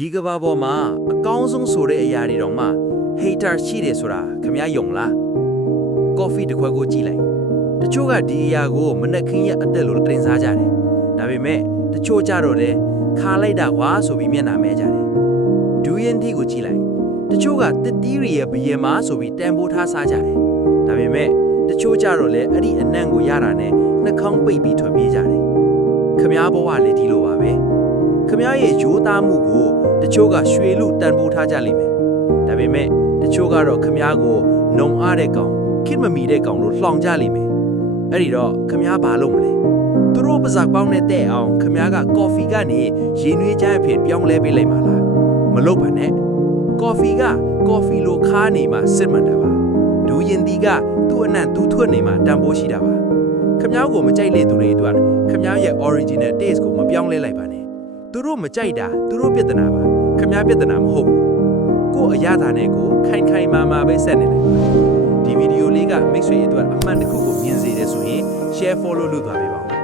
ဒီကဘာပေါ်မှာအကောင်းဆုံးဆိုတဲ့အရာတွေတော့မှ hater ရှိတယ်ဆိုတာခင်ဗျားယုံလား coffee တစ်ခွက်ကိုကြည့်လိုက်တချို့ကဒီအရာကိုမနှက်ခင်းရအသက်လို့တင်စားကြတယ်ဒါပေမဲ့တချို့ကြတော့လေခါလိုက်တာကွာဆိုပြီးမျက်နှာမဲကြတယ်ဒူးရင်တီကိုကြည့်လိုက်တချို့ကတစ်တီးရီရဲ့ဘယင်မာဆိုပြီးတန်ဖိုးထားစားကြတယ်ဒါပေမဲ့တချို့ကြတော့လေအဲ့ဒီအနံ့ကိုရတာနဲ့နှာခေါင်းပိတ်ပြီးထွက်ပြေးကြတယ်ခင်ဗျားဘဝလေဒီလိုပါပဲခင်ဗျားရဲ့ရိုးသားမှုကိုတချို့ကရွှေလူတန်ဖိုးထားကြလိမ့်မယ်ဒါပေမဲ့တချို့ကတော့ခင်ဗျားကိုနှုံအားတဲ့ကောင်ခစ်မမီတဲ့ကောင်လို့လှောင်ကြလိမ့်မယ်အဲ့ဒီတော့ခင်ဗျားဘာလုပ်မလဲသူတို့ပါဇက်ပေါင်းနဲ့တဲ့အောင်ခင်ဗျားကကော်ဖီကနေရေနွေးချမ်းအဖြစ်ပြောင်းလဲပေးလိုက်ပါလားမလုပ်ပါနဲ့ကော်ဖီကကော်ဖီလိုခါနေမှစစ်မှန်တာပါဒူရင်တီကသူ့အနံ့သူ့ထွက်နေမှတန်ဖိုးရှိတာပါခင်ဗျားကိုမကြိုက်လေသူတွေအတွက်ခင်ဗျားရဲ့ original taste ကိုမပြောင်းလဲလိုက်ပါနဲ့သူတို့မကြိုက်တာသူတို့ပြဿနာပါခင်ဗျားပြဿနာမဟုတ်ဘူးကို့အရသာနဲ့ကိုခိုင်ခိုင်မာမာပဲဆက်နေလိုက်ပါဒီဗီဒီယိုလေးက mix တွေအတွက်အမှန်တစ်ခုကိုမြင်စေတယ်ဆိုရင် share follow လုပ်သွားပေးပါဦး